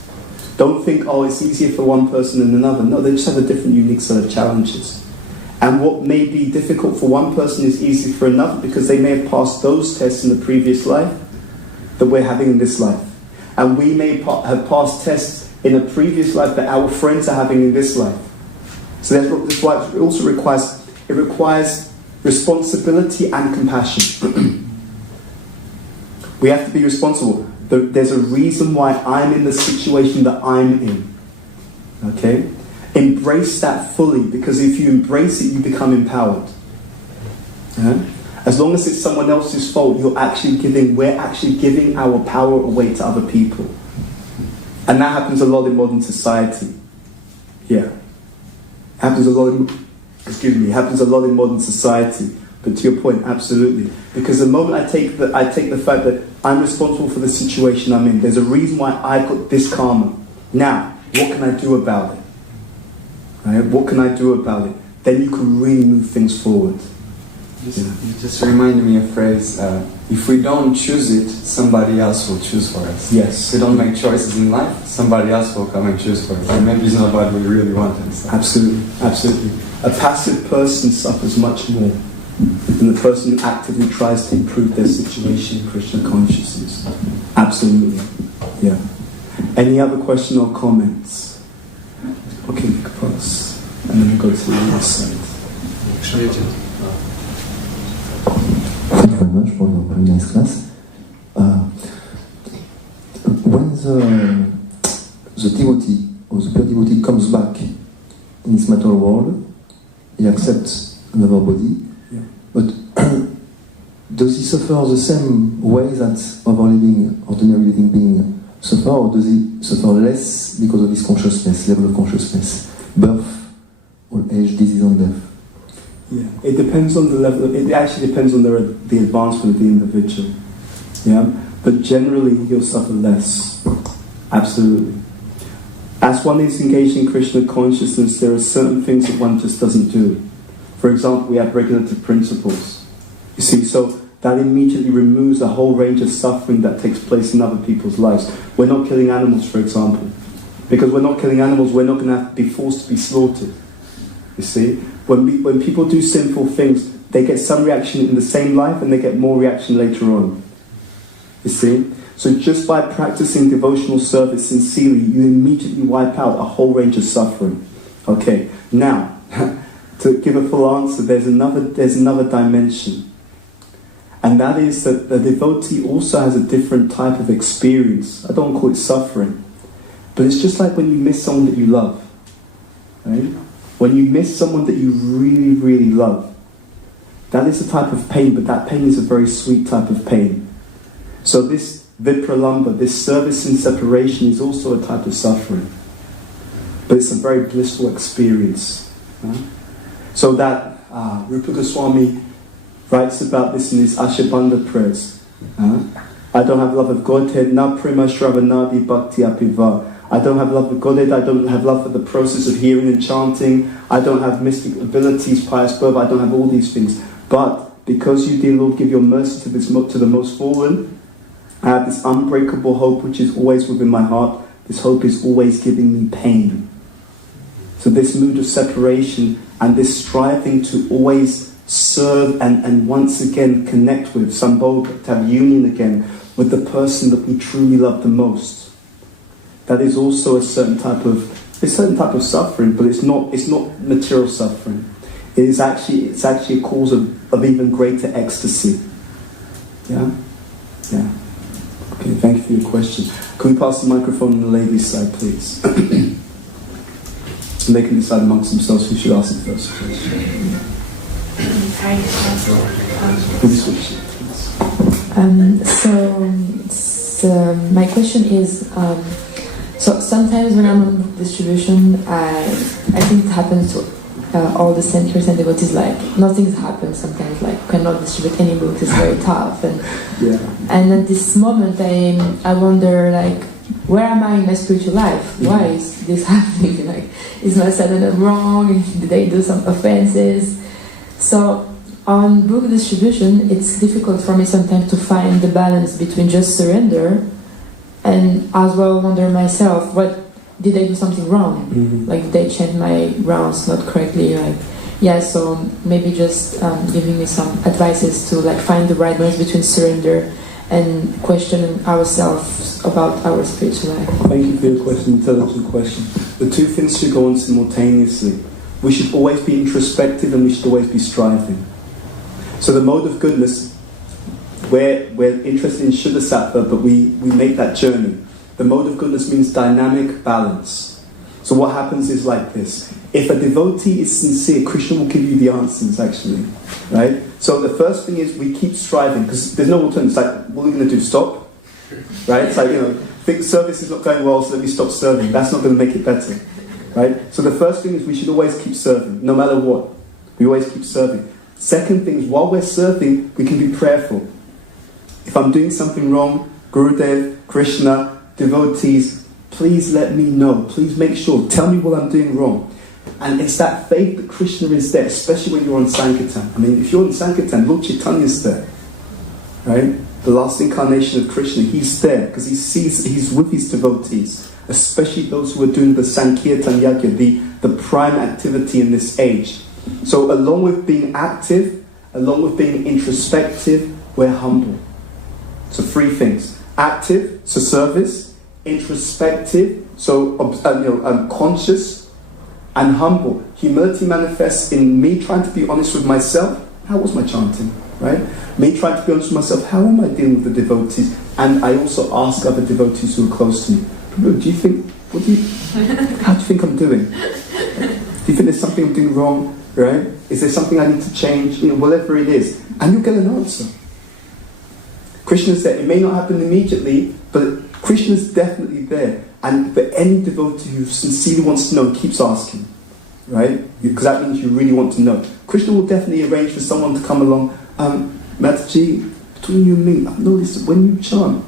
Don't think, oh, it's easier for one person than another. No, they just have a different, unique set of challenges. And what may be difficult for one person is easy for another, because they may have passed those tests in the previous life that we're having in this life. And we may have passed tests in a previous life that our friends are having in this life. So that's why it also requires responsibility and compassion. We have to be responsible. There's a reason why I'm in the situation that I'm in. Okay? Embrace that fully, because if you embrace it, you become empowered. Yeah? As long as it's someone else's fault, we're actually giving our power away to other people. And that happens a lot in modern society. Yeah. Happens a lot in modern society. But to your point, absolutely. Because the moment I take the fact that I'm responsible for the situation I'm in, there's a reason why I've got this karma. Now, what can I do about it? Right? What can I do about it? Then you can really move things forward. You just reminded me of a phrase, if we don't choose it, somebody else will choose for us. Yes. If we don't make choices in life, somebody else will come and choose for us. And maybe it's not what we really want. Absolutely, absolutely. A passive person suffers much more than the person who actively tries to improve their situation in Krishna consciousness. Absolutely, yeah. Any other question or comments? Okay, we can pass. And then we go to the other side. Thank you very much for your very nice class. When the devotee or the pure devotee comes back in this material world, he accepts another body, yeah. But does he suffer the same way that ordinary living being suffer, or does he suffer less because of his consciousness, level of consciousness, birth, old age, disease and death? Yeah, it depends on the level. It actually depends on the advancement of the individual. Yeah, but generally he'll suffer less. Absolutely. As one is engaged in Krishna consciousness, there are certain things that one just doesn't do. For example, we have regulative principles. You see, so that immediately removes a whole range of suffering that takes place in other people's lives. We're not killing animals, for example. Because we're not killing animals, we're not going to have to be forced to be slaughtered. You see? When people do sinful things, they get some reaction in the same life and they get more reaction later on. You see? So just by practicing devotional service sincerely, you immediately wipe out a whole range of suffering. Okay, now, to give a full answer, there's another dimension. And that is that the devotee also has a different type of experience. I don't call it suffering. But it's just like when you miss someone that you love. Right? When you miss someone that you really, really love, that is a type of pain, but that pain is a very sweet type of pain. So this vipralamba, this service in separation, is also a type of suffering. But it's a very blissful experience. Right? So that Rupa Goswami writes about this in his Ashabandha prayers. I don't have love of Godhead, na prema shravanadi bhakti apiva. I don't have love for Godhead, I don't have love for the process of hearing and chanting, I don't have mystic abilities, pious birth, I don't have all these things. But because you, dear Lord, give your mercy to the most fallen, I have this unbreakable hope which is always within my heart. This hope is always giving me pain. So this mood of separation and this striving to always serve and once again connect with, sambodh, to have union again with the person that we truly love the most. That is also a certain type of suffering, but it's not material suffering. It's actually a cause of even greater ecstasy. Yeah? Yeah. Okay, thank you for your question. Can we pass the microphone on the ladies' side, please? And they can decide amongst themselves who should ask the first question. Can we switch? So my question is, so sometimes when I'm on book distribution, I think it happens to all the centers and devotees, like nothing's happened sometimes, like cannot distribute any books, it's very tough. And yeah. And at this moment I wonder, like, where am I in my spiritual life? Why is this happening? Like, is my sadhana wrong? Did I do some offenses? So on book distribution, it's difficult for me sometimes to find the balance between just surrender and as well wonder myself, what did I do something wrong? Mm-hmm. Like, did I chant my rounds not correctly? Like, yeah, so maybe just giving me some advices to like find the right balance between surrender and questioning ourselves about our spiritual life. Thank you for your question, intelligent question. The two things should go on simultaneously. We should always be introspective and we should always be striving. So the mode of goodness, we're interested in Shuddha Sattva, but we make that journey. The mode of goodness means dynamic balance. So what happens is like this. If a devotee is sincere, Krishna will give you the answers, actually. Right? So the first thing is we keep striving, because there's no alternative. It's like, what are we going to do? Stop? Right? It's like, think service is not going well, so let me stop serving. That's not going to make it better. Right? So the first thing is we should always keep serving, no matter what. We always keep serving. Second thing is, while we're serving, we can be prayerful. If I'm doing something wrong, Gurudev, Krishna, devotees, please let me know. Please make sure. Tell me what I'm doing wrong. And it's that faith that Krishna is there, especially when you're on Sankirtan. I mean, if you're on Sankirtan, Lord Chaitanya's there. Right? The last incarnation of Krishna, he's there because he's with his devotees, especially those who are doing the Sankirtan Yajna, the prime activity in this age. So along with being active, along with being introspective, we're humble. So three things. Active, so service. Introspective, so conscious. And humble. Humility manifests in me trying to be honest with myself. How was my chanting? Right? Me trying to be honest with myself. How am I dealing with the devotees? And I also ask other devotees who are close to me. How do you think I'm doing? Do you think there's something I'm doing wrong? Right? Is there something I need to change? Whatever it is. And you'll get an answer. Krishna said it may not happen immediately, but Krishna's definitely there. And for any devotee who sincerely wants to know, keeps asking. Right? Because that means you really want to know. Krishna will definitely arrange for someone to come along. Mataji, between you and me, I've noticed when you chant,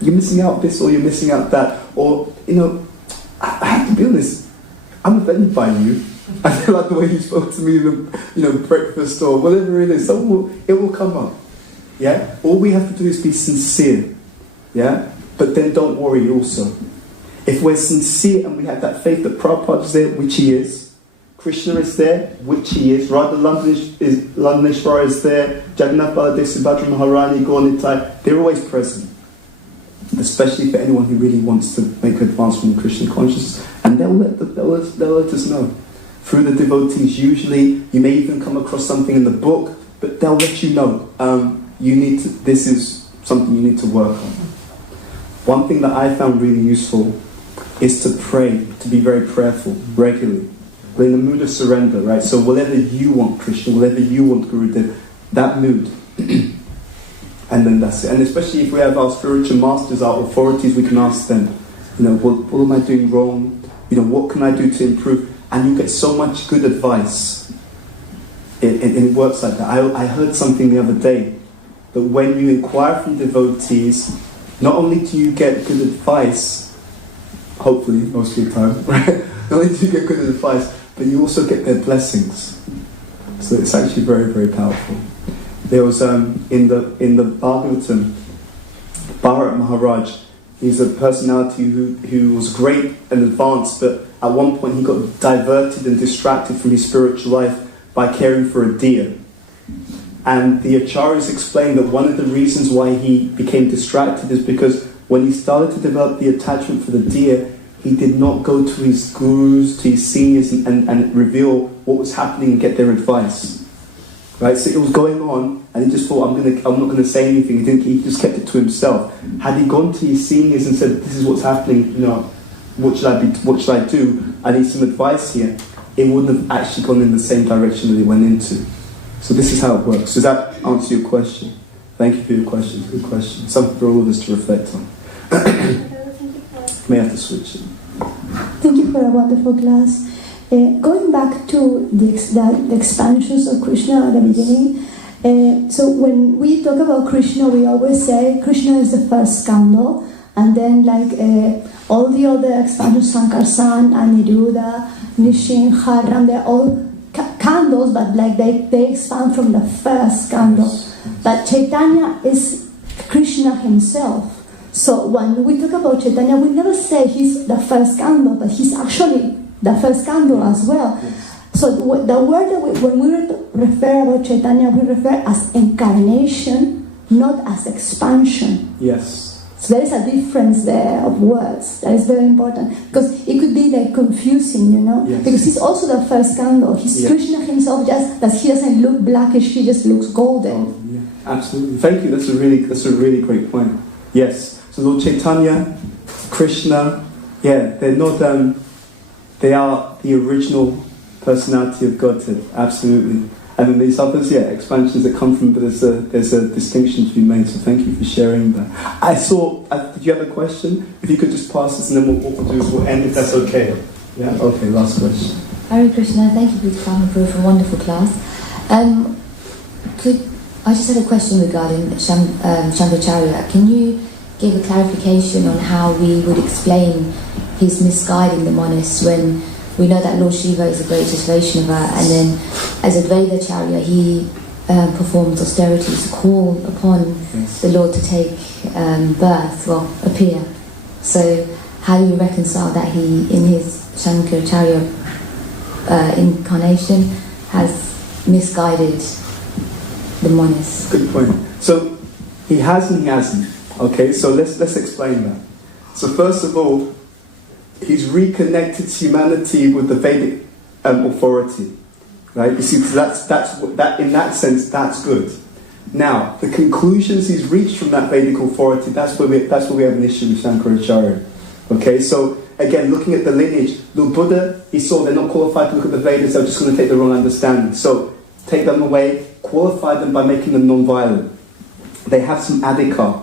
you're missing out this or you're missing out that. Or, I have to be honest, I'm offended by you. I feel like the way you spoke to me in breakfast or whatever it is, it will come up. Yeah? All we have to do is be sincere. Yeah? But then don't worry also. If we're sincere and we have that faith that Prabhupada is there, which he is, Krishna is there, which he is, Radha Landaneshwara is there, Jagannath Baladev, Subhadra Maharani, Gaunitai, they're always present. Especially for anyone who really wants to make an advancement in Krishna consciousness. And they'll let us know. Through the devotees, usually, you may even come across something in the book, but they'll let you know, this is something you need to work on. One thing that I found really useful is to pray, to be very prayerful, regularly. We're in the mood of surrender, right? So whatever you want, Krishna, whatever you want, Gurudev, that mood. And then that's it. And especially if we have our spiritual masters, our authorities, we can ask them, what am I doing wrong? What can I do to improve? And you get so much good advice. It works like that. I heard something the other day, that when you inquire from devotees, not only do you get good advice, hopefully, most of the time, right? Not only do you get good advice, but you also get their blessings. So it's actually very, very powerful. There was, in the Bhagavatam, Bharat Maharaj, he's a personality who was great and advanced, but at one point he got diverted and distracted from his spiritual life by caring for a deer. And the acharyas explained that one of the reasons why he became distracted is because when he started to develop the attachment for the deer, he did not go to his gurus, to his seniors and reveal what was happening and get their advice. Right? So it was going on and he just thought, I'm not going to say anything. He just kept it to himself. Had he gone to his seniors and said, this is what's happening, what should I do? I need some advice here. It wouldn't have actually gone in the same direction that he went into. So this is how it works. Does that answer your question? Thank you for your question. Good question. Something for all of us to reflect on. May I have to switch it? Thank you for a wonderful class. Going back to the expansions of Krishna at the beginning, so when we talk about Krishna, we always say Krishna is the first candle, and then all the other expansions, Sankarsan, Aniruddha, Nishin, Haram, they're all candles, but they expand from the first candle. But Chaitanya is Krishna himself. So when we talk about Chaitanya, we never say he's the first candle, but he's actually the first candle as well. So the word that when we refer about Chaitanya, we refer as incarnation, not as expansion. Yes. So there is a difference there of words. That is very important. Because it could be confusing, Yes. Because he's also the first candle. He's Krishna himself, just that he doesn't look blackish, he just looks golden. Oh, yeah. Absolutely. Thank you. That's a really great point. Yes. So Lord Chaitanya, Krishna, they're not, they are the original personality of Godhead. Absolutely. And then these others, expansions that come from, but there's a distinction to be made, so thank you for sharing that. I saw, did you have a question? If you could just pass this, and then what we'll do is we'll end if that's okay. Yeah? Okay, last question. Hare Krishna, thank you Bhuta Bhavana for a wonderful class. I just had a question regarding Shankaracharya. Can you give a clarification on how we would explain his misguiding the monists when we know that Lord Shiva is the greatest Vaishnava, and then as Advaitacharya he performs austerities to call upon the Lord to take birth, appear. So how do you reconcile that he, in his Shankaracharya incarnation, has misguided the monists? Good point. So he has and he hasn't. Okay, so let's explain that. So first of all, he's reconnected humanity with the Vedic authority, right? You see, that in that sense, that's good. Now, the conclusions he's reached from that Vedic authority, that's where we have an issue with Shankaracharya. Okay, so again, looking at the lineage, the Buddha, he saw they're not qualified to look at the Vedas, they're just going to take the wrong understanding. So take them away, qualify them by making them non-violent. They have some adhikar,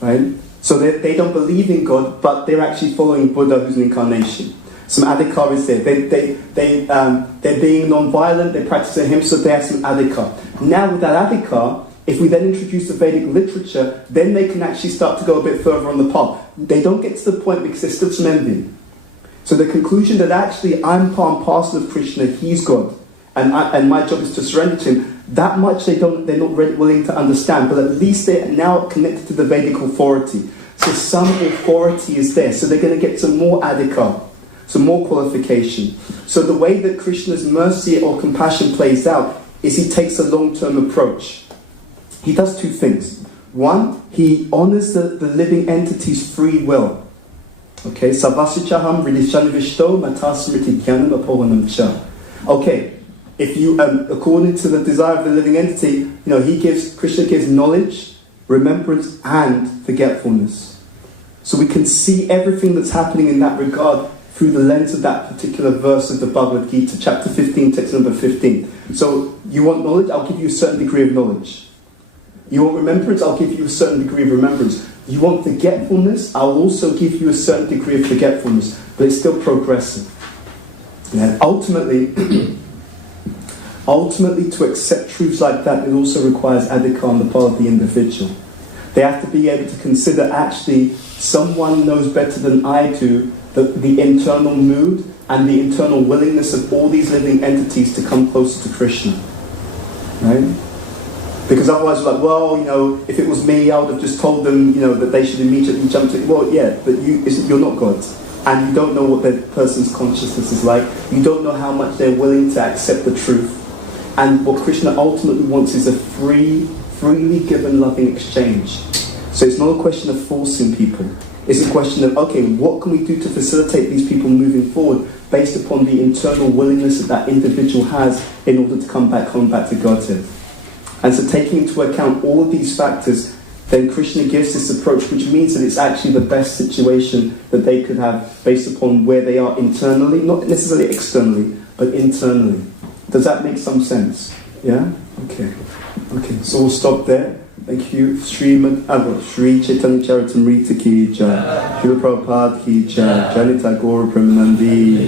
right? So they don't believe in God, but they're actually following Buddha, who's an incarnation. Some adhikar is there. They're being non-violent, they practice ahimsa, they have some adhikar. Now with that adhikar, if we then introduce the Vedic literature, then they can actually start to go a bit further on the path. They don't get to the point because there's still some envy. So the conclusion that actually I'm part and parcel of Krishna, he's God, and my job is to surrender to him, that much they're not really willing to understand, but at least they're now connected to the Vedic authority. So some authority is there, so they're going to get some more adhikar, some more qualification. So the way that Krishna's mercy or compassion plays out is he takes a long-term approach. He does two things. One, he honors the living entity's free will. Okay, Savasichaham Ridishanivishto Matasmriti Jnanam Apohanam Cha. Okay, if you, according to the desire of the living entity, Krishna gives knowledge, remembrance, and forgetfulness. So we can see everything that's happening in that regard through the lens of that particular verse of the Bhagavad Gita, chapter 15, text number 15. So you want knowledge? I'll give you a certain degree of knowledge. You want remembrance? I'll give you a certain degree of remembrance. You want forgetfulness? I'll also give you a certain degree of forgetfulness, but it's still progressive. And ultimately, to accept truths like that, it also requires adhikar on the part of the individual. They have to be able to consider, actually, someone knows better than I do the internal mood and the internal willingness of all these living entities to come closer to Krishna. Right? Because otherwise, if it was me, I would have just told them, that they should immediately jump to. Well, yeah, but you're not God, and you don't know what that person's consciousness is like. You don't know how much they're willing to accept the truth. And what Krishna ultimately wants is a freely given, loving exchange. So it's not a question of forcing people. It's a question of, okay, what can we do to facilitate these people moving forward based upon the internal willingness that individual has in order to come back to Godhead. And so taking into account all of these factors, then Krishna gives this approach, which means that it's actually the best situation that they could have based upon where they are internally, not necessarily externally, but internally. Does that make some sense? Yeah? Okay. So we'll stop there. Thank you. Sri Chaitanya Charitamrita ki jai. Srila Prabhupada ki jai. Janita Gaura Premanandi.